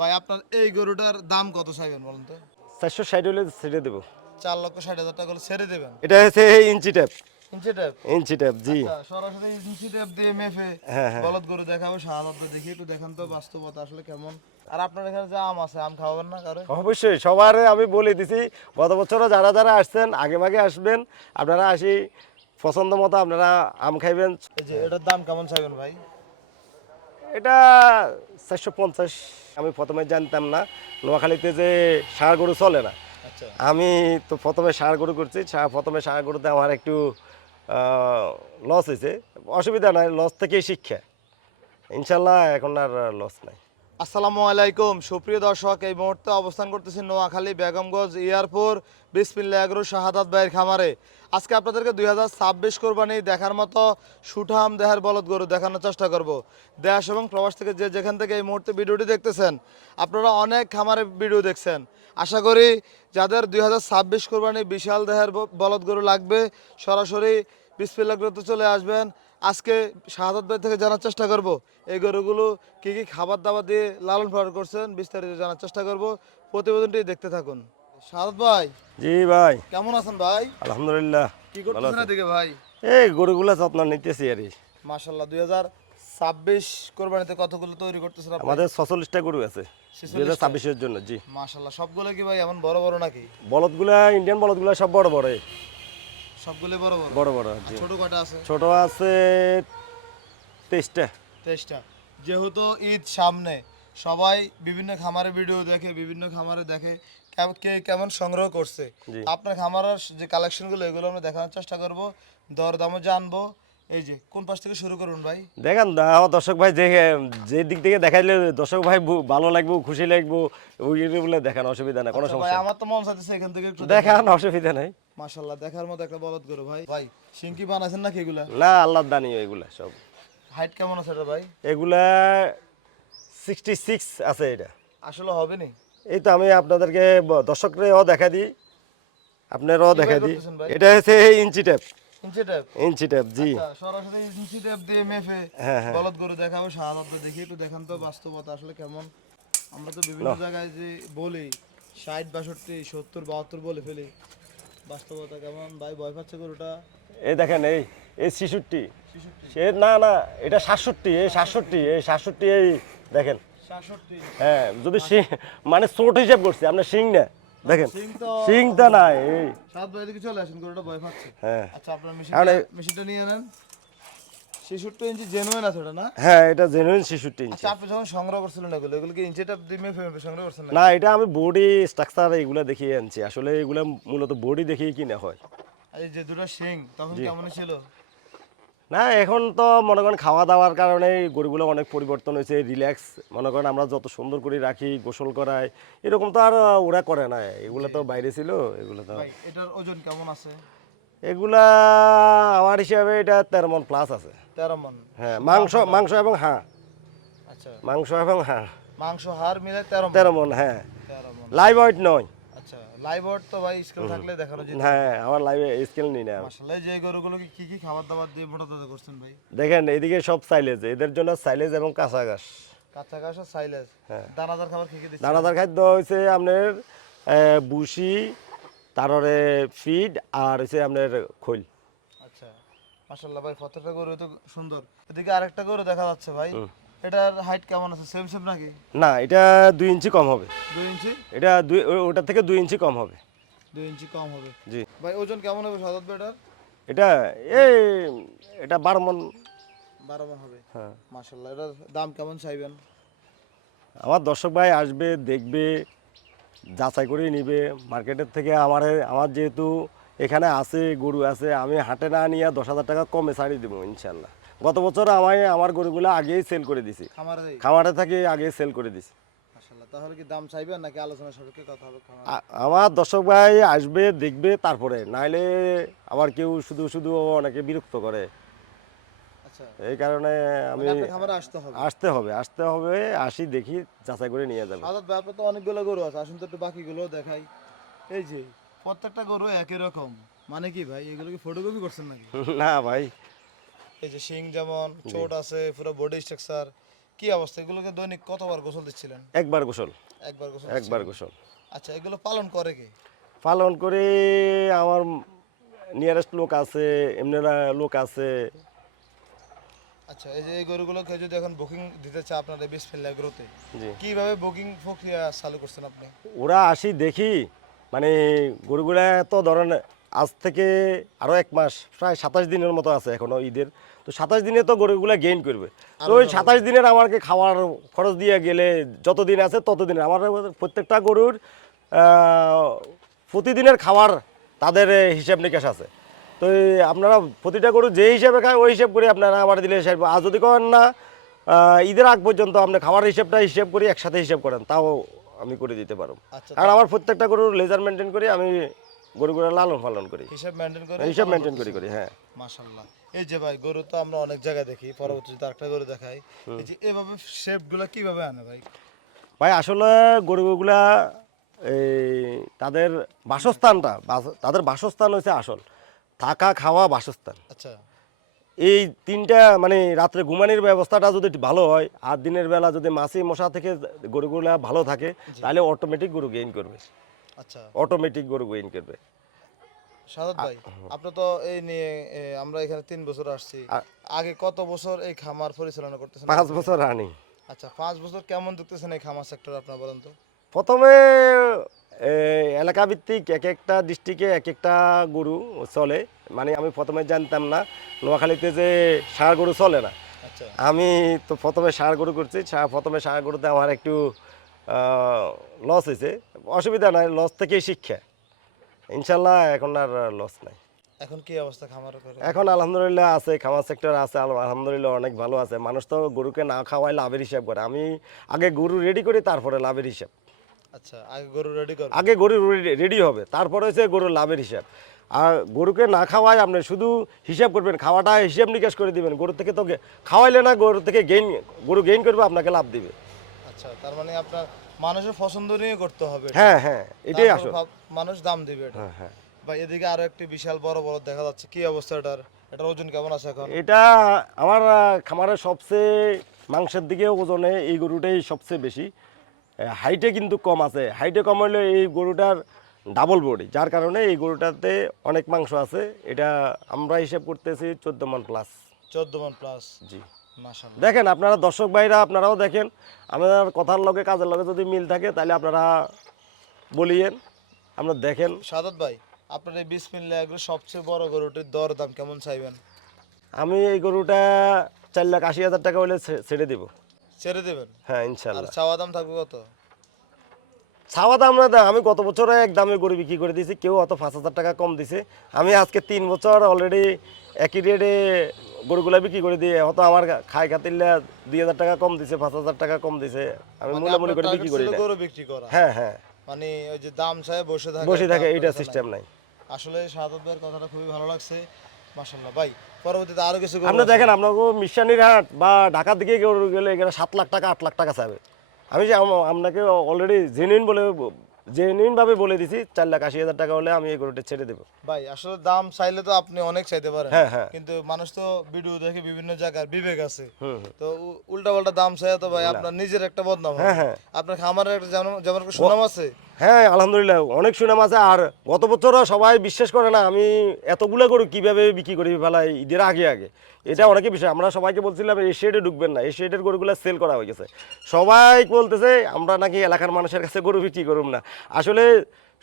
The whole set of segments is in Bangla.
ভাই আপনার এই গরুটার দাম কত চাইবেন বলেন তো? 460 হলে ছেড়ে দেবো। 4,60,000 টাকা করে ছেড়ে দেবেন। এটা হচ্ছে ইঞ্চি ট্যাপ। ইঞ্চি টেপ? ইঞ্চি ট্যাপ, জি। আচ্ছা, সরাসরি ইঞ্চি টেপ দিয়ে মেপে হ্যাঁ, হ্যাঁ। বলদ গরু দেখাবো, শাহাদাত দেখি একটু দেখান তো বাস্তবতা আসলে কেমন। আর আপনার এখানে যে আম আছে, আম খাওয়াবেন না কারো? অবশ্যই সবার আমি বলে দিছি, গত বছরও যারা যারা আসছেন আগে ভাগে আসবেন, আপনারা আসি পছন্দ মতো আপনারা আম খাইবেন। এই যে এটার দাম কেমন চাইবেন ভাই? এটা 450। আমি প্রথমে জানতাম না নোয়াখালীতে যে ষাঁড় গরু চলে না। আচ্ছা, আমি তো প্রথমে ষাঁড় গরু করছি, প্রথমে ষাঁড় গরুতে আমার একটু লস হয়েছে। অসুবিধা নাই, লস থেকেই শিক্ষা। ইনশাল্লাহ এখন আর লস নাই। আসসালামু আলাইকুম সুপ্রিয় দর্শক, এই মুহূর্তে অবস্থান করতেছি নোয়াখালী বেগমগঞ্জ এয়ারপোর্ট বিসমিল্লাহ এগ্রো শাহাদাত ভাইয়ের খামারে। আজকে আপনাদেরকে 2026 কোরবানি দেখার মতো সুঠাম দেহের বলদ গরু দেখানোর চেষ্টা করব। দেশ এবং প্রবাস থেকে যে যেখান থেকে এই মুহূর্তে ভিডিওটি দেখতেছেন, আপনারা অনেক খামারে ভিডিও দেখছেন। আশা করি যাদের 2026 কোরবানি বিশাল দেহের বলদ গরু লাগবে, সরাসরি বিসমিল্লাহ এগ্রোতে চলে আসবেন। আজকে শাহাদাত ভাই থেকে জানার চেষ্টা করব এই গরুগুলো কি কি খাবার দাবার দিয়ে লালন পালন করছেন, বিস্তারিত জানার চেষ্টা করব। প্রতিবেদনটি দেখতে থাকুন। শাহাদাত ভাই জি ভাই, কেমন আছেন ভাই? আলহামদুলিল্লাহ কি ভালো করতেছেন আছে। এদিকে ভাই? এই গরুগুলা যত্ন নিতেছি আর কি। মাশাআল্লাহ, 2026 কোরবানিতে কতগুলো তৈরি করতেছেন আপনি? আমাদের 46টা গরু আছে 46 টা? 2026-এর জন্য, জি। মাশাআল্লাহ, সবগুলো কি ভাই এমন বড় বড় নাকি? বলদগুলা ইন্ডিয়ান বলদগুলা সব বড় বড়, সবগুলো বড় বড়? বড় বড়, আর জি। ছোট কয়টা আছে? ছোট আছে 23টা। 23টা। যেহেতু ঈদ সামনে, সবাই বিভিন্ন খামারে ভিডিও দেখে, বিভিন্ন খামারে দেখে কে কেমন সংগ্রহ করছে। জি। আপনার খামারের যে কালেকশনগুলো এগুলো আমরা দেখানোর চেষ্টা করব, দরদামও জানবো। এই যে কোন পাশ থেকে শুরু করুন ভাই? দেখেন আমার দর্শক ভাই যে যে দিক থেকে দেখাইলে দর্শক ভাই ভালো লাগবে, খুশি লাগবে, ওইগুলো দেখান, অসুবিধা নাই, কোনো আচ্ছা ভাই, সমস্যা আমার তো মন চাইতেছে এখান থেকে একটু দেখান, অসুবিধা নাই। মাশাআল্লাহ, দেখার মতো একটা বলদ গরু ভাই। ভাই সিংকি বানাছেন নাকি এগুলা? না, আল্লাহর দানি এগুলা সব। হাইট কেমন আছে এটা ভাই? এগুলা 66 আছে এটা। আসলে হবে নি? এই তো আমি আপনাদেরকে দর্শকরাও দেখা দিই, আপনারাও কি দেখা বের দিই। করতেছেন ভাই? এটা হচ্ছে ইঞ্চি ট্যাপ। ইঞ্চি টেপ? ইঞ্চি ট্যাপ, জি। আচ্ছা, সরাসরি ইঞ্চি টেপ দিয়ে মেপে হ্যাঁ, হ্যাঁ। বলদ গরু দেখাবো, শাহাদাত দেখি একটু দেখান তো বাস্তবতা আসলে কেমন। আমরা তো বিভিন্ন জায়গায় যে বলি 60 62 70 72 বলে ফেলি, বাস্তবতা কেমন ভাই? ভয় পাচ্ছে গরুটা? এই দেখেন, এই এই 66। 66? সে না না, এটা 67, এই 67, এই 67, এই দেখেন। 66? হ্যাঁ, যদি মানে চোট হিসাব করছে আপনার শিং না, দেখেন সিং তো শিংটা নাই এই। সাত ভাই এদিকে চলে আসেন, গরুটা ভয় পাচ্ছে। হ্যাঁ, আচ্ছা, আপনার আরে- মেশিনটা নিয়ে নেন। 66 ইঞ্চি জেনুইন আছে ওটা না? হ্যাঁ, এটা জেনুইন 66 ইঞ্চি। আচ্ছা, আপনি যখন সংগ্রহ করছিলেন এগুলো এগুলো কি ইঞ্চি টেপ দিয়ে মেপে মেপে সংগ্রহ করছেন না, এটা আমি বডি স্ট্রাকচার এগুলা দেখিয়ে আনছি, আসলে এগুলা মূলত বডি দেখিয়ে কিনা হয়। এই যে দুটো শিং তখন জি। কেমন ছিল? না, এখন তো মনে করেন খাওয়া দাওয়ার কারণে গরুগুলো অনেক পরিবর্তন হয়েছে, রিল্যাক্স। মনে করেন আমরা যত সুন্দর করে রাখি, গোসল করাই, এরকম তো আর ওরা করে না। এগুলো তো বাইরে ছিল, এগুলো তো। ভাই এটার ওজন কেমন আছে? এগুলা আমার হিসাবে এটা 13 মণ প্লাস আছে। 13 মণ? হ্যাঁ, মাংস মাংস এবং হাঁ, আচ্ছা, মাংস এবং হাঁ মাংস হাড় মিলে 13 মণ? 13 মণ, হ্যাঁ। 13 মণ। লাইভ ওয়েট নয়। আচ্ছা, লাইভ ওয়েট তো ভাই স্কেল থাকলে দেখানো যেত। হ্যাঁ, আমার লাইভে স্কেল নিই না। মাশাআল্লাহ, যে গরুগুলো কি কি খাবার দাবার দিয়ে মোটা তাজা করছেন ভাই? দেখেন এদিকে সব সাইলেজ, এদের জন্য সাইলেজ এবং কাঁচা ঘাস। কাঁচা ঘাস আর সাইলেজ? হ্যাঁ। দানাদার খাবার কি কি দিচ্ছেন? দানাদার খাদ্য হয়েছে আপনার বুসি, তারপরে ফিড, আর হচ্ছে আপনার খৈল। আচ্ছা, মাশাআল্লাহ ভাই, প্রত্যেকটা গরু তো সুন্দর। এদিকে আরেকটা গরু দেখা যাচ্ছে ভাই, এটার হাইট কেমন আছে? সেম সেম নাকি? না, এটা 2 ইঞ্চি কম হবে। 2 ইঞ্চি? এটা ওটা থেকে 2 ইঞ্চি কম হবে। 2 ইঞ্চি কম হবে? জি। ভাই ওজন কেমন হবে সাদাত ভাই এটার? এটা এই এটা 12 মণ। 12 মণ হবে? হ্যাঁ। মাশাআল্লাহ, এটার দাম কেমন চাইবেন? আমার দর্শক ভাই আসবে, দেখবে, যাচাই করে নিবে মার্কেটের থেকে। আমার যেহেতু এখানে আছে, গরু আছে, আমি হাটে না নিয়ে 10,000 টাকা কমে ছাড়িয়ে দেবো ইনশাল্লাহ। গত বছর আমার গরুগুলো আগেই সেল করে দিছি, খামারে? খামারে থেকে আগে সেল করে দিছি। মাশাআল্লাহ, তাহলে কি দাম চাইবেন নাকি আলোচনা সাপেক্ষে কথা হবে খামারে? আমার দর্শক ভাই আসবে, দেখবে, তারপরে নাইলে আবার কেউ শুধু শুধু অনেকে বিরক্ত করে, আচ্ছা, এই কারণে আমি মানে আপনার খামারে আসতে হবে? আসতে হবে, আসি, দেখি, যাচাই করে নিয়ে যাবে। সাদাত ভাই, আপনার তো অনেকগুলো গরু আছে, আসুন তো একটু বাকিগুলো দেখাই। এই যে প্রত্যেকটা গরু একই রকম, মানে কি ভাই এগুলো কি ফটোকপি করছেন নাকি? না ভাই, এই যে শিং যেমন চোট আছে, পুরো বডি স্ট্রাকচার, কি অবস্থা, এগুলোকে দৈনিক কতবার গোসল দিচ্ছিলেন? একবার গোসল, একবার গোসল একবার দিচ্ছিলেন। গোসল। আচ্ছা, এগুলো পালন করে কে? পালন করে আমার নিয়ারেস্ট লোক আছে, এমনিরা লোক আছে। আচ্ছা, এই যে এই গরুগুলো কেউ যদি এখন বুকিং দিতে চায় আপনার এই বিসমিল্লাহ এগ্রোতে, জি, কিভাবে বুকিং প্রক্রিয়া চালু করছেন আপনি? ওরা আসি দেখি, মানে গরুগুলা তো ধরেন আজ থেকে আরও 1 মাস, প্রায় 27 দিনের মতো আছে এখনো ঈদের। তো 27 দিনে তো গরুগুলা গেইন করবে। তো ওই 27 দিনের আমাকে খাওয়ার খরচ দিয়ে গেলে যতদিন আছে ততদিন আমার প্রত্যেকটা গরুর প্রতিদিনের খাওয়ার তাদের হিসাব নিকাশ আছে। তো এই আপনারা প্রতিটা গরু যে হিসাবে খায় ওই হিসাব করে আপনারা আমার দিলে হিসাব, আর যদি করেন না ঈদের আগ পর্যন্ত আপনি খাওয়ার হিসাব করে একসাথে হিসাব করেন, তাও আমি করে দিতে পারবো। আচ্ছা, কারণ আমার প্রত্যেকটা গরুর লেজার মেনটেন করে আমি গরুগুলো লালন পালন করি, হিসাব মেনটেন করে হিসাব পালন মেনটেন করতেছেন। করি হ্যাঁ। মাশাআল্লাহ। এই যে ভাই, গরু তো আমরা অনেক জায়গায় দেখি, পরবর্তীতে আরেকটা গরু দেখাই। এই যে এভাবে শেপগুলো কিভাবে আনে ভাই? ভাই আসলে গরুগুলা এই তাদের বাসস্থানটা, তাদের বাসস্থান হচ্ছে আসল, থাকা খাওয়া বাসস্থান। আচ্ছা, এই তিনটা মানে রাত্রে ঘুমানোর ব্যবস্থাটা যদি ভালো হয় আর দিনের বেলা যদি মাছি মশা থেকে গরুগুলা ভালো থাকে, তাহলে অটোমেটিক গরু গেইন করবে, আচ্ছা। অটোমেটিক গরু গেইন করবে। সাদাত ভাই, আপনি তো এই নিয়ে আমরা এখানে 3 বছর আসছি। আগে কত বছর এই খামার পরিচালনা করতেছেন? 5 বছর রানিং। আচ্ছা, 5 বছর কেমন দেখতেছেন এই খামার সেক্টর আপনার, বলেন তো? প্রথমে এলাকা ভিত্তিক এক একটা ডিস্ট্রিক্টে এক একটা গরু চলে, মানে আমি প্রথমে জানতাম না নোয়াখালীতে যে ষাঁড় গরু চলে না। আচ্ছা, আমি তো প্রথমে ষাঁড় গরু করছি, প্রথমে ষাঁড় গরুতে আমার একটু লস হয়েছে, অসুবিধা নাই, লস থেকেই শিক্ষা। ইনশাল্লাহ এখন আর লস নাই। এখন কি অবস্থা খামার করে? এখন আলহামদুলিল্লাহ আছে, খামার সেক্টর আছে, আলহামদুলিল্লাহ অনেক ভালো আছে। মানুষ তো গরুকে না খাওয়াই লাভের হিসাব করে, আমি আগে গরু রেডি করি তারপরে লাভের হিসাব। আচ্ছা, আগে গরু রেডি করবেন। আগে গরু রেডি হবে তারপরে হচ্ছে গরুর লাভের হিসাব। আর গরুকে না খাওয়াই আপনি শুধু হিসাব করবেন, খাওয়াটা হিসাব নিকাশ করে দিবেন, গরু থেকে তো খাওয়াইলে না গরু থেকে গরু গেইন করবে, আপনাকে লাভ দিবে। আচ্ছা, তার মানে আপনার মানুষের পছন্দ নিয়ে করতে হবে এটা। হ্যাঁ হ্যাঁ, এটাই তারপর আসল। মানুষ দাম দিবে এটা। হ্যাঁ হ্যাঁ, ভাই, এদিকে আরো একটি বিশাল বড় বড় দেখা যাচ্ছে, কি অবস্থা এটার? এটার ওজন কেমন আছে এখন? এটা আমার খামারের সবচেয়ে মাংসের দিকে ওজনে এই গরুটাই সবচেয়ে বেশি। হাইটে কিন্তু কম আছে, হাইটে কম হলে এই গরুটার ডাবল বডি, যার কারণে এই গরুটাতে অনেক মাংস আছে। এটা আমরা হিসাব করতেছি 14 মণ প্লাস। 14 মণ প্লাস। জি, মাশাআল্লাহ। দেখেন আপনারা দর্শক ভাইরা আপনারাও দেখেন, আমার কথার লগে কাজের লগে যদি মিল থাকে তাহলে আপনারা বলিয়েন, আপনারা দেখেন। সাদাত ভাই, আপনার এই বিসমিল্লাহ এগুলো সবচেয়ে বড় গরুটির দর দাম কেমন চাইবেন? আমি এই গরুটা 4,80,000 টাকা হলে ছেড়ে দিব। ছেড়ে দেবেন? হ্যাঁ আর ইনশাল্লাহ। চাওয়া দাম থাকবে কত? ছাওয়া দাম না, আমি গত বছর এক দামে গরু বিক্রি করে দিয়েছি, কেউ অত 5,000 টাকা কম দিছে। আমি আজকে 3 বছর অলরেডি একই রেটে গরুগুলা বিক্রি করে দিয়ে, হয়তো আমার খাই খাতিরলে 2,000 টাকা কম দিছে, 5,000 টাকা কম দিছে, আমি মানে মূল্য করে আপনার বিক্রি টার্গেট করি ছিল না। গরু বিক্রি করা। হ্যাঁ হ্যাঁ, মানে ওই যে দাম চায় বসে থাকে, বসে থাকে, এটা এইটা আপনার কাছে সিস্টেম নাই। নাই। আসলে সাদাত ভাইয়ের কথাটা খুবই ভালো লাগছে। মাশাআল্লাহ ভাই, পরবর্তীতে আরো কিছু গরু আপনি আছে। দেখেন আপনাকে মিশানির হাট বা ঢাকার দিকে গরু গেলে এখানে 7 লাখ টাকা 8 লাখ টাকা চাবে। আমি যে আপনাকে অলরেডি জেনুইন ভাবে বলে দিছি, 4,80,000 টাকা হলে আমি এই গরুটা ছেড়ে দেবো। ভাই, আসলে দাম চাইলে তো আপনি অনেক চাইতে পারেন, হ্যাঁ হ্যাঁ, কিন্তু মানুষ তো ভিডিও দেখে বিভিন্ন জায়গার বিবেক আছে। হুম হুম, তো উল্টা পাল্টা দাম চাই তো ভাই আপনার নিজের একটা বদনাম হবে। হ্যাঁ হ্যাঁ, আপনার খামারের একটা যেমন যেমন একটা সুনাম আছে। হ্যাঁ আলহামদুলিল্লাহ অনেক সুনাম আছে। আর গত বছরও সবাই বিশ্বাস করে না আমি এতগুলো গরু কিভাবে বিক্রি করি ফেলাই ঈদের আগে আগে, এটা অনেকে বিষয়। আমরা সবাইকে বলছিলাম এই শেডে ঢুকবেন না, এই শেডের গরুগুলো সেল করা হয়ে গেছে। সবাই বলতেছে আমরা নাকি এলাকার মানুষের কাছে গরু বিক্রি করুম না। আসলে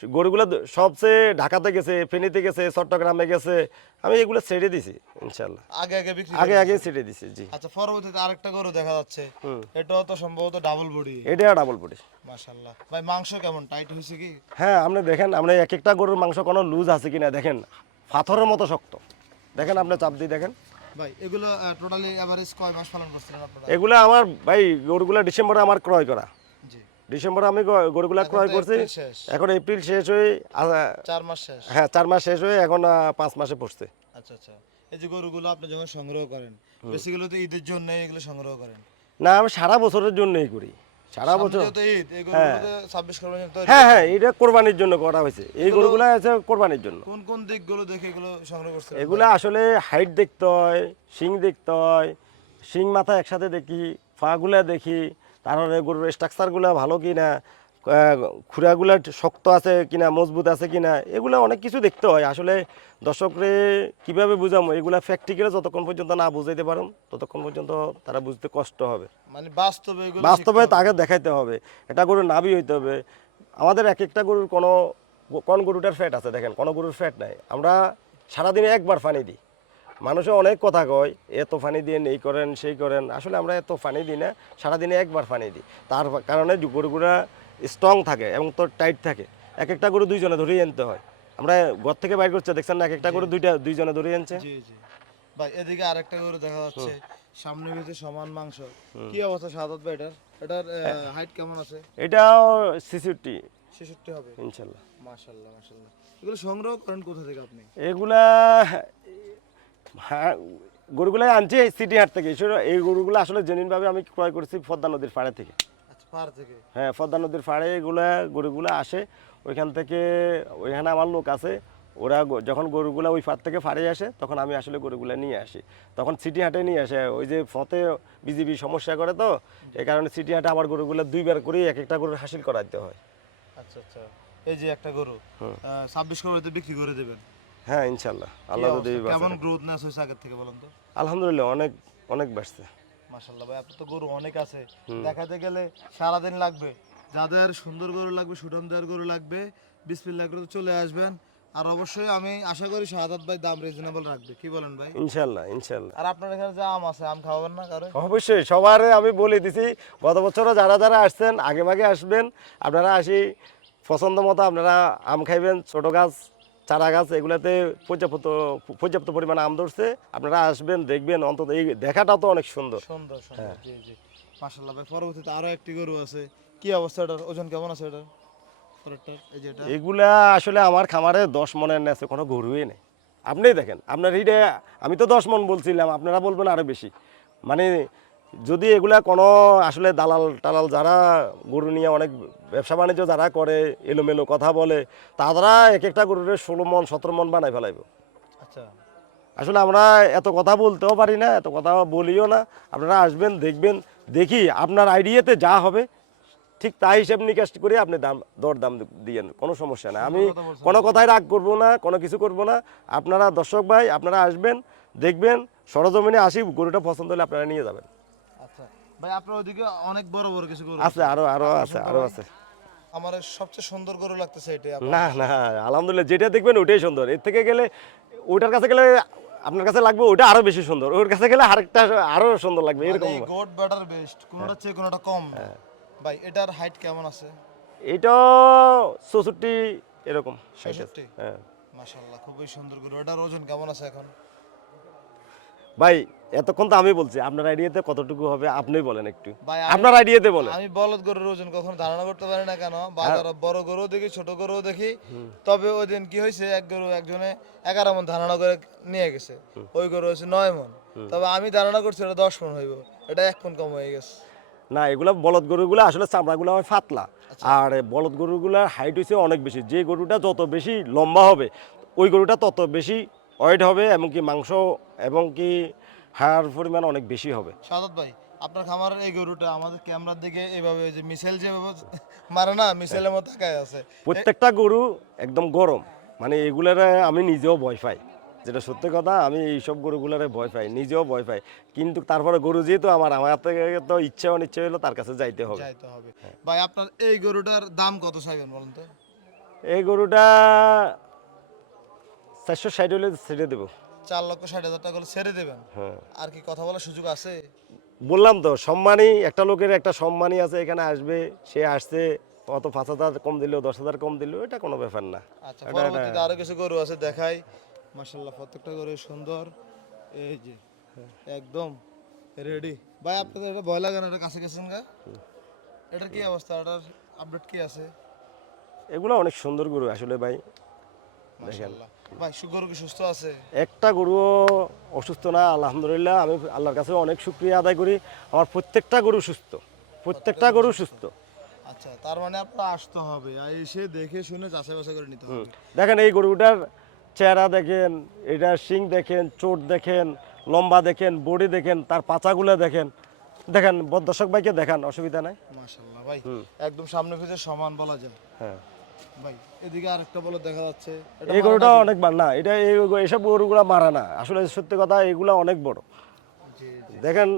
গরুগুলো সবচেয়ে ঢাকাতে গেছে, ফেনীতে গেছে, চট্টগ্রামে গেছে, আমি এগুলো ছেড়ে দিছি ইনশাল্লাহ, আগে আগে বিক্রি আগে করে আগে দিয়েছেন। ছেড়ে দিছি। জি, আচ্ছা, পরবর্তীতে আরেকটা গরু দেখা যাচ্ছে, হুম, এটাও তো সম্ভবত ডাবল বডি। এটা ডাবল বডি। মাশাআল্লাহ ভাই, মাংস কেমন টাইট হয়েছে কি? হ্যাঁ আপনি দেখেন, আপনি এক একটা গরুর মাংস কোনো লুজ আছে কিনা দেখেন, পাথরের মতো শক্ত। দেখেন আপনি চাপ দিয়ে দেখেন। ভাই, এগুলো টোটালি এভারেজ কয় মাস পালন করছিলেন আপনারা? এগুলা আমার ভাই গরুগুলা ডিসেম্বরে আমার ক্রয় করা, জি। ডিসেম্বরে আমি গরুগুলা এখন ক্রয় তো করছি। এপ্রিল শেষ। এখন এপ্রিল শেষ হয়ে 4 মাস শেষ। হ্যাঁ 4 মাস শেষ হয়ে এখন 5 মাসে পড়ছে। আচ্ছা আচ্ছা, এই যে গরুগুলো আপনি যখন সংগ্রহ করেন, বেসিক্যালি তো ঈদের জন্য এগুলো সংগ্রহ করেন। না আমি সারা বছরের জন্যই করি, সারা সামনে বছর। যেহেতু ঈদ, এই গরুগুলো 26 কোরবানির তৈরি। হ্যাঁ হ্যাঁ, এটা কোরবানির জন্য করা হয়েছে, এই গরুগুলা আছে কোরবানির জন্য। কোন কোন দিকগুলো দেখে এগুলো সংগ্রহ করছেন? এগুলা আসলে হাইট দেখতে হয়, শিং দেখতে হয়, শিং মাথা একসাথে দেখি, ফাগুলা দেখি, তারপরে গরুর স্ট্রাকচারগুলো ভালো কিনা, খুঁড়াগুলা শক্ত আছে কিনা, মজবুত আছে কিনা, এগুলো অনেক কিছু দেখতে হয়। আসলে দর্শকরে কিভাবে বুঝামো, এগুলা প্র্যাকটিক্যালে যতক্ষণ পর্যন্ত না বুঝাইতে পারো ততক্ষণ পর্যন্ত তারা বুঝতে কষ্ট হবে। মানে বাস্তবে এগুলো বাস্তবে শিখতে হবে। তাকে দেখাইতে হবে, এটা গরুর নাভি হইতে হবে। আমাদের এক একটা গরুর কোন গরুটার ফ্যাট আছে দেখেন, কোনো গরুর ফ্যাট নাই। আমরা সারাদিনে একবার পানি দিই। মানুষে অনেক কথা কয় এত পানি দিয়ে এই করেন সেই করেন, আসলে আমরা এত পানি দিই না, সারাদিনে একবার পানি দিই। তার কারণে গরুগুলা স্ট্রং থাকে এবং তোর টাইট থাকে। এক একটা গরু দুইজনে ধরেই আনতে হয়। আমরা ঘর থেকে বাইর করছে দেখছেন না, এক একটা গরু দুইজনে ধরেই আনছে। জি জি ভাই, এদিকে আরেকটা গরু দেখা যাচ্ছে, সামনে পিছে সমান মাংস। কি অবস্থা শাহাদাত ভাই এটার? এটার হাইট কেমন আছে? এটাও 66 66 হবে ইনশাল্লাহ। মাশাআল্লাহ মাশাআল্লাহ। এগুলো সংগ্রহ করেন কোথা থেকে আপনি? এগুলা হ্যাঁ, গরুগুলাই আনছি এই সিটি হাট থেকে। এই গরুগুলো আসলে জেনুইনভাবে আমি ক্রয় করেছি পদ্মা নদীর পাড়ে থেকে। আচ্ছা, পার থেকে। হ্যাঁ, পদ্মা নদীর পাড়ে গরুগুলো আসে ওইখান থেকে। ওইখানে আমার লোক আছে, ওরা যখন গরুগুলো ওই পাড় থেকে ফাড়ে আসে তখন আমি আসলে গরুগুলো নিয়ে আসি। তখন সিটি হাটে নিয়ে আসে, ওই যে ফতে বিজিবি সমস্যা করে, তো এই কারণে সিটি হাটে আমার গরুগুলো দুইবার করে এক একটা গরুর হাসিল করাইতে হয়। আচ্ছা আচ্ছা, এই যে একটা গরু 26 করতে বিক্রি করে দেবেন? হ্যাঁ ইনশাল্লাহ, কি আল্লাহ অবস্থা? যদি বাঁচায়। কেমন গ্রোথ নেস হয়েছে আগের থেকে বলেন তো? আলহামদুলিল্লাহ অনেক অনেক বাড়ছে। মাশাআল্লাহ ভাই, আপনার তো গরু অনেক আছে, দেখাতে গেলে সারাদিন লাগবে। যাদের সুন্দর গরু লাগবে, সুঠাম দেওয়ার গরু লাগবে, বিসমিল্লাহ করে চলে আসবেন। আর অবশ্যই আমি আশা করি শাহাদাত ভাই দাম রিজনেবল রাখবে, কি বলেন ভাই? ইনশাল্লাহ ইনশাল্লাহ। আর আপনার এখানে যে আম আছে, আম খাওয়াবেন না কারো? অবশ্যই সবার আমি বলে দিছি, গত বছরও যারা যারা আসছেন আগে ভাগে আসবেন, আপনারা আসি পছন্দ মতো আপনারা আম খাইবেন। ছোট গাছ, চারা গাছ, এগুলাতে পর্যাপ্ত পরিমাণে আম ধরছে। আপনারা আসবেন, দেখবেন, অন্তত এই দেখাটা তো অনেক সুন্দর। সুন্দর সুন্দর, জি জি মাশাআল্লাহ ভাই। পরবর্তীতে আরো একটি গরু আছে, কি অবস্থা এটার? ওজন কেমন আছে এটার? পরেরটার এই যে এটা? এগুলা আসলে আমার খামারে 10 মনের নেছে কোনো গরুই নেই। আপনি দেখেন, আপনার হিডে আমি তো 10 মন বলছিলাম, আপনারা বলবেন আরো বেশি। মানে যদি এগুলা কোনো আসলে দালাল টালাল যারা গরু নিয়ে অনেক ব্যবসা বাণিজ্য যারা করে, এলোমেলো কথা বলে, তারা এক একটা গরুর 16 মন 17 মন বানাই ফেলাইব। আচ্ছা, আসলে আমরা এত কথা বলতেও পারি না, এত কথা বলিও না। আপনারা আসবেন, দেখবেন, দেখি আপনার আইডিয়াতে যা হবে ঠিক তাই হিসেব নিকাশ করে আপনি দরদাম দিয়েন, কোনো সমস্যা না। আমি কথা বলছেন। কোনো কথাই রাগ করব না, কোনো কিছু করব না। আপনারা দর্শক ভাই, আপনারা আসবেন, দেখবেন, সরজমিনে আসি, গরুটা পছন্দ হলে আপনারা নিয়ে যাবেন। আচ্ছা ভাই, আপনার ওইদিকে অনেক বড় বড় কিছু গরু আছে, আরো আছে। আমার সবচেয়ে সুন্দর গরু লাগতেছে এটাই। না না, আলহামদুলিল্লাহ, যেটা দেখবেন ওটাই সুন্দর। এর থেকে গেলে, ওটার কাছে গেলে আপনার কাছে লাগবে ওটা আরো বেশি সুন্দর, ওর কাছে গেলে আরেকটা আরো সুন্দর লাগবে, এরকম। গোট বেটার বেস্ট, কোনটা চেয়ে কোনটা কম না। ভাই এটার হাইট কেমন আছে? এটা 64 এরকম height আছে। 66? হ্যাঁ মাশাআল্লাহ, খুবই সুন্দর গরু। এটার ওজন কেমন আছে এখন? ভাই, এতক্ষণ তো আমি বলছি, আপনার আইডিয়াতে কতটুকু হবে আপনি বলেন একটু, ভাই আপনার আইডিয়াতে বলেন। আমি বলদ গরুর ওজন কখনো ধারণা করতে পারি না, কেন বাজারে বড় গরু দেখি, ছোট গরু দেখি। তবে ওই দিন কি হয়েছে, এক গরু একজনে 11 মন ধারণা করে নিয়ে গেছে, ওই গরু হচ্ছে 9 মন। তবে আমি ধারণা করছি এটা 10 মন হইব, এটা 1 মন কম হয়ে গেছে। না, এগুলা বলদ গরুগুলো আসলে চামড়াগুলো হয় পাতলা, আর বলদ গরুগুলার হাইট হচ্ছে অনেক বেশি। যে গরুটা যত বেশি লম্বা হবে, ওই গরুটা তত বেশি ওয়েট হবে, এবং কি মাংস এবং কি হাড় পরিমাণ অনেক বেশি হবে। সাদাত ভাই, আপনার খামারের এই গরুটা আমাদের ক্যামেরার দিকে এইভাবে, যে মিসাইল যেভাবে মারে না, মিসাইলের মতো তাকায় আছে। প্রত্যেকটা গরু একদম গরম, মানে এগুলার আমি নিজেও ভয় পাই, যেটা সত্যি কথা। আমি এইসব গরুগুলারে ভয় পাই, নিজেও ভয় পাই, কিন্তু তারপরে গরু যেহেতু আমার থেকে তো ইচ্ছা অনিচ্ছা হলো তার কাছে যাইতে হবে। যাইতে হবে। ভাই আপনার এই গরুটার দাম কত চাইবেন বলেন তো? এই গরুটা 460 হলে ছেড়ে দেবো। 4,60,000 টাকা করে ছেড়ে দেবেন? হ্যাঁ, আর কি কথা বলার সুযোগ আছে? বললাম তো, সম্মানী একটা লোকের একটা সম্মানী আছে, এখানে আসবে, সে আসছে, অত 5,000 কম দিলেও 10,000 কম দিলেও এটা কোনো ব্যাপার না। আচ্ছা, পরবর্তীতে আরো কিছু গরু আছে, দেখাই। মাশাআল্লাহ, প্রত্যেকটা গরু সুন্দর। এই যে একদম রেডি। ভাই আপনাদের এটা ভয় লাগে না, এটা কাছে গেছেন গা? এটার কি অবস্থা, এটার আপডেট কি আছে? এগুলো অনেক সুন্দর গরু আসলে ভাই। মাশাআল্লাহ ভাই, গরু কি সুস্থ আছে? একটা গরুও অসুস্থ না, আলহামদুলিল্লাহ। আমি আল্লাহর কাছে অনেক শুকরিয়া আদায় করি, আমার প্রত্যেকটা গরু সুস্থ, প্রত্যেকটা গরু সুস্থ। আচ্ছা, তার মানে আপনার আসতে হবে, আর এসে দেখে শুনে যাচাই বাছাই করে নিতে হবে। দেখেন এই গরুটার চেহারা দেখেন, এটা শিং দেখেন, চোট দেখেন, লম্বা দেখেন, বডি দেখেন, তার পাচাগুলো দেখেন, দেখেন দর্শক ভাইকে দেখান, অসুবিধা নাই। মাশাআল্লাহ ভাই, একদম সামনে পিছে সমান বলা যায়। হ্যাঁ, ভাই এদিকে আরেকটা বলদ দেখা যাচ্ছে, এটা এই মারা গরুটা নাকি? অনেক না, এটা এইসব গরুগুলা মারা না, আসলে সত্যি কথা এগুলা অনেক বড়। জি জি। দেখেন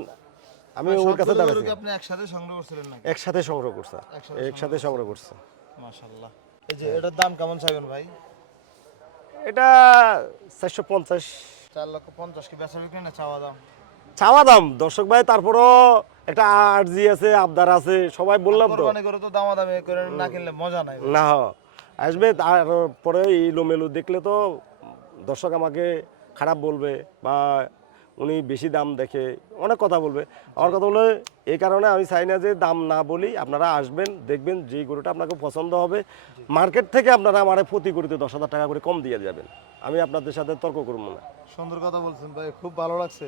আমি ভাই, ওর কাছে সবগুলো গরু দাঁড়াচ্ছি, কি আপনি একসাথে সংগ্রহ করছিলেন নাকি? একসাথে সংগ্রহ করছে, একসাথে সংগ্রহ করছে। মাশাআল্লাহ। এই যে এটার দাম কেমন চাইবেন ভাই? এটা 450 4,50,000 কি বেচা বিক্রি না চাওয়া দাম? চাওয়া দাম দর্শক ভাই, তারপরও একটা আরজি আছে, আবদার আছে, সবাই বললাম তো। কোরবানি করে তো দামাদামি করে না কিনলে মজা নাই ভাই। না আসবে, তারপরে ইলোমেলো দেখলে তো দর্শক আমাকে খারাপ বলবে, বা উনি বেশি দাম দেখে অনেক কথা বলবে। আমার কথা হলো এই কারণে আমি চাই না যে দাম না বলি, আপনারা আসবেন, দেখবেন যেই গরুটা আপনাকে পছন্দ হবে মার্কেট থেকে আপনারা আমার প্রতি গরুতে 10,000 টাকা করে কম দিয়ে যাবেন, আমি আপনাদের সাথে তর্ক করবো না। সুন্দর কথা বলছেন ভাই, খুব ভালো লাগছে।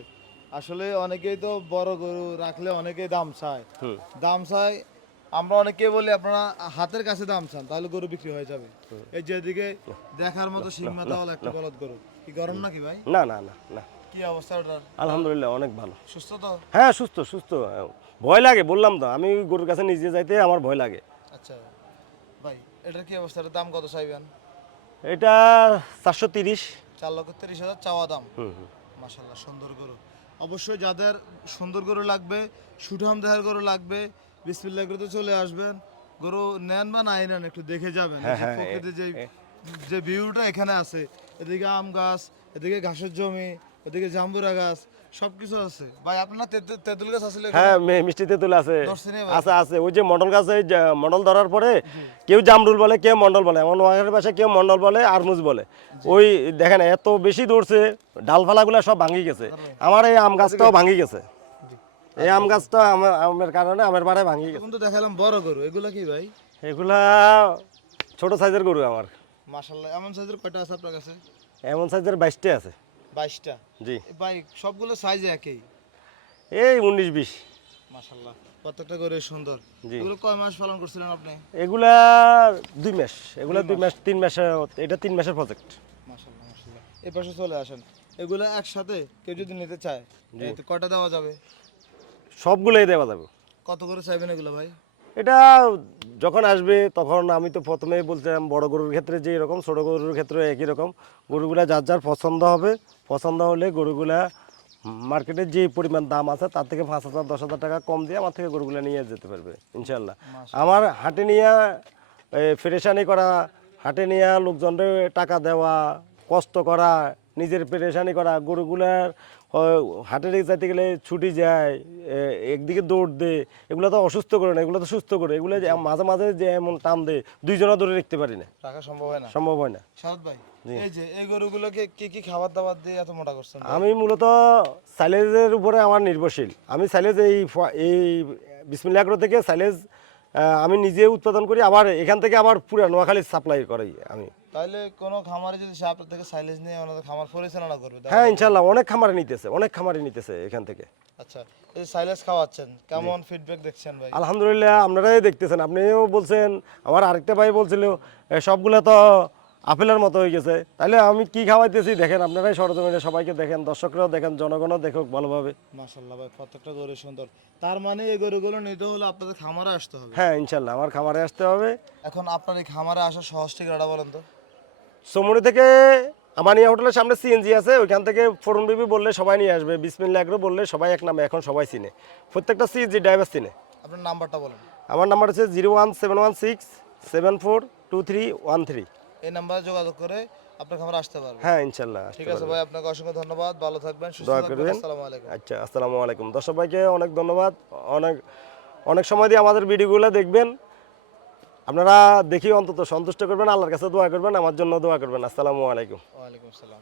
আসলে অনেকেই তো বড় গরু রাখলে অনেকেই দাম চায়, দাম চায়। আমরা অনেকেই বলি আপনারা হাতের কাছে দাম চান, তাহলে গরু বিক্রি হয়ে যাবে। এই যেদিকে দেখার মতো সিং মাথা হলো একটা বলদ গরু, কি গরম নাকি ভাই? না না না না, কি অবস্থা ওটার? আলহামদুলিল্লাহ অনেক ভালো। সুস্থ তো? হ্যাঁ সুস্থ সুস্থ। ভয় লাগে, বললাম তো, আমি গরুর কাছে নিজে যাইতে আমার ভয় লাগে। আচ্ছা ভাই, এটার কি অবস্থা? এটার দাম কত চাইবেন? এটা 430। 4,30,000 চাওয়া দাম। মাশাআল্লাহ, সুন্দর গরু। অবশ্যই যাদের সুন্দর গরু লাগবে, সুঠাম দেহের গরু লাগবে, বিসমিল্লাহ করে তো চলে আসবেন। গরু নেন বা নাই নেন, একটু দেখে যাবেন। এই যে প্রকৃতির যে ভিউটা এখানে আছে, এদিকে আম গাছ, এদিকে ঘাসের জমি, এদিকে জাম্বুরা গাছ, সবকিছু আছে। ভাই আপনার তেঁতুল গাছ আসলে হ্যাঁ মিষ্টি তেঁতুল আছে, ধরছেন এবার? আছে আছে। ওই যে মন্ডল গাছে, মন্ডল ধরার পরে কেউ জামরুল বলে, কেউ মন্ডল বলে, এমন নোয়াখালীর ভাষায় কেউ মন্ডল বলে, আরমুজ বলে। ওই দেখেন এত বেশি দৌড়ছে, ডালফালাগুলো সব ভাঙি গেছে। আমার এই আম গাছটাও ভাঙি গেছে, এই আম গাছটা আমের কারণে আমের বাড়ে ভাঙি গেছে। এখন তো দেখালাম বড় গরু, এগুলা কি ভাই? এগুলা ছোট সাইজের গরু আমার। মাশাআল্লাহ, এমন সাইজের কয়টা আছে আপনার কাছে? এমন সাইজের 22টা আছে। 22টা? জি। ভাই সবগুলো সাইজ একই? এই 19-20। মাশাআল্লাহ, প্রত্যেকটা গরু সুন্দর। জি। এগুলো কয় মাস পালন করছিলেন আপনি? এগুলা 2 মাস, এগুলা 2 মাস 3 মাসের, এটা 3 মাসের প্রজেক্ট। মাশাআল্লাহ মাশাআল্লাহ। এই পাশে চলে আসেন। এগুলো একসাথে কেউ যদি নিতে চায়, এতে কয়টা দেওয়া যাবে? সবগুলোই দেওয়া যাবে। কত করে চাইবেন এগুলো ভাই? এটা যখন আসবে তখন, আমি তো প্রথমেই বলছিলাম বড় গরুর ক্ষেত্রে যে এরকম, ছোট গরুর ক্ষেত্রে একই রকম। গরুগুলা যার যার পছন্দ হবে, পছন্দ হলে গরুগুলা মার্কেটে যে পরিমাণ দাম আছে তার থেকে 5,000 10,000 টাকা কম দিয়ে আমার থেকে গরুগুলা নিয়ে যেতে পারবে ইনশাল্লাহ। আমার হাটে নিয়ে ফেরেশানি করা, হাটে নিয়ে লোকজনের টাকা দেওয়া, কষ্ট করা, নিজের পেরেশানি করা, গরুগুলার হাটে যাইতে গেলে ছুটি যায়, একদিকে দৌড় দে, এগুলো তো অসুস্থ করে না, এগুলো তো সুস্থ করে। এগুলো মাঝে মাঝে যে এমন টান দে, দুইজনা ধরে রাখতে পারি না, টাকা সম্ভব হয় না? সম্ভব হয় না। সাদ ভাই, এই যে এই গরুগুলোকে কি কি খাবার দাবার দিয়ে এত মোটা করছেন ভাই? আমি মূলত সাইলেজের উপরে আমার নির্ভরশীল। আমি সাইলেজ এই বিসমিল্লাহ এগ্রো থেকে সাইলেজ আমি নিজে উৎপাদন করি, আবার এখান থেকে আবার পুরো নোয়াখালী সাপ্লাই করি আমি। তাহলে কোনো খামারে যদি সে আপনার থেকে সাইলেজ নিয়ে ওনাদের খামার পরিচালনা করবে? হ্যাঁ ইনশাল্লাহ, অনেক খামারে নিতেছে, অনেক খামারে নিতেছে এখান থেকে। আচ্ছা, এই সাইলেজ খাওয়াচ্ছেন, কেমন ফিডব্যাক দেখছেন ভাই? আলহামদুলিল্লাহ, আপনারাই দেখতেছেন, আপনিও বলছেন, আমার আরেকটা ভাই বলছিল সবগুলো তো আপেলের মতো হয়ে গেছে। তাহলে আমি কি খাওয়াইতেছি দেখেন, আপনারাই সরজমিনে সবাইকে দেখেন, দর্শকরাও দেখেন, জনগণও দেখুক ভালোভাবে। মাশাআল্লাহ ভাই, প্রত্যেকটা গরু সুন্দর। তার মানে এই গরুগুলো নিতে হলে আপনাদের খামারে আসতে হবে? হ্যাঁ ইনশাল্লাহ, আমার খামারে আসতে হবে। এখন আপনার এই খামারে আসার সহজ ঠিকানাটা বলেন তো। সোমনি থেকে আমানিয়া হোটেলের সামনে সিএনজি আছে, ওইখান থেকে ফোরন বিবি বললে সবাই নিয়ে আসবে, বিসমিল্লাহ এগ্রো বললে সবাই এক নামে এখন সবাই চিনে, প্রত্যেকটা সিএনজি ড্রাইভার চিনে। আপনার নাম্বারটা বলেন। আমার নাম্বার হচ্ছে 01716742313। এই নাম্বারে যোগাযোগ করে আপনার খামারে আসতে পারবেন? হ্যাঁ ইনশাল্লাহ। ঠিক আছে ভাই, আপনাকে অসংখ্য ধন্যবাদ, ভালো থাকবেন, সুস্থ দোয়া থাকবেন। করবেন। আসসালামু আলাইকুম। আচ্ছা, আসসালামু আলাইকুম। দর্শক ভাইকে অনেক ধন্যবাদ, অনেক অনেক সময় দিয়ে আমাদের ভিডিওগুলো দেখবেন। আপনারা দেখি অন্তত সন্তুষ্ট করবেন, আল্লাহর কাছে দোয়া করবেন, আমার জন্য দোয়া করবেন। আসসালামু আলাইকুম। ওয়ালাইকুম আসসালাম।